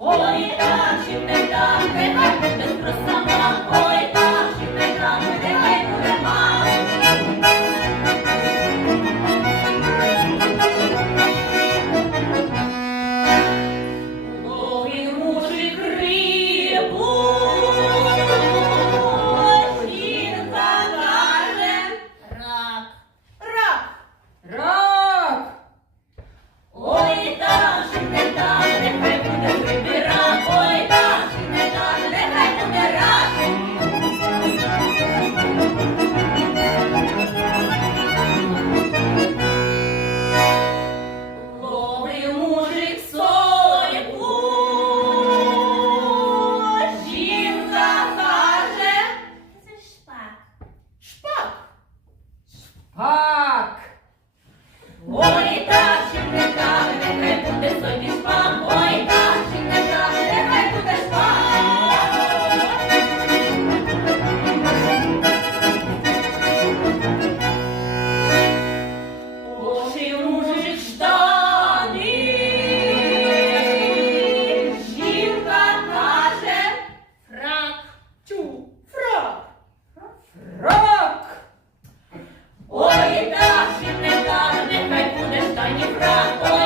Holy cow, she Santa